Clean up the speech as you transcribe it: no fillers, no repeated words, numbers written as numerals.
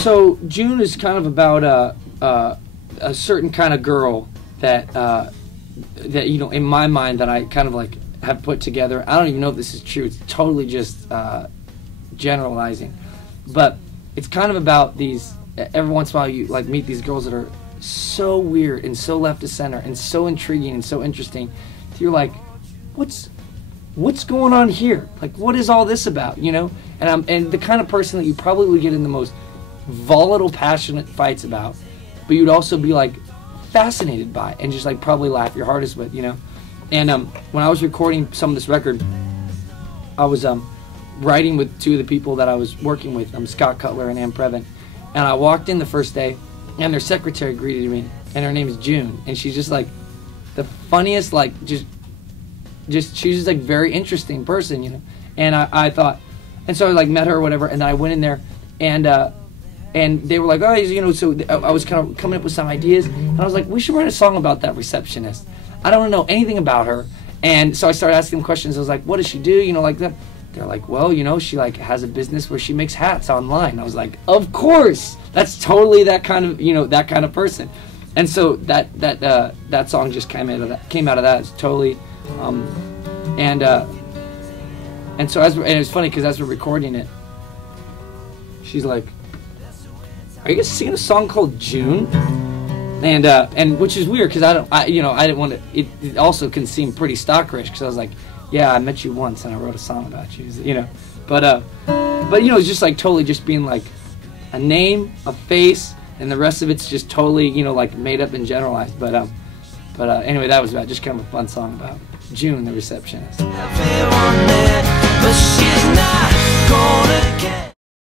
So June is kind of about a certain kind of girl that that in my mind that I kind of like have put together. I don't even know if this is true. It's totally just generalizing, but it's kind of about these. Every once in a while, you like meet these girls that are so weird and so left of center and so intriguing and so interesting. You're like, what's going on here? Like, what is all this about? And the kind of person that you probably would get in the most volatile, passionate fights about, but you'd also be like fascinated by and just like probably laugh your hardest with, And when I was recording some of this record, I was writing with two of the people that I was working with, Scott Cutler and Ann Previn, and I walked in the first day, and their secretary greeted me, and her name is June, and she's just like the funniest, like just she's just like very interesting person, And I thought, and so I like met her or whatever, and then I went in there, and they were like, oh, so I was kind of coming up with some ideas, and I was like, we should write a song about that receptionist. I don't know anything about her, and so I started asking them questions. I was like, what does she do? Like that. They're like, well, she like has a business where she makes hats online. I was like, of course, that's totally that kind of that kind of person. And so that song just came out of that. It's totally, and so and it was funny because as we're recording it, she's like, are you guys singing a song called June? And which is weird because I didn't want to. It also can seem pretty stalkerish because I was like, yeah, I met you once and I wrote a song about you, but it's just like totally just being like a name, a face, and the rest of it's just totally like made up and generalized. But anyway, that was about just kind of a fun song about June, the receptionist.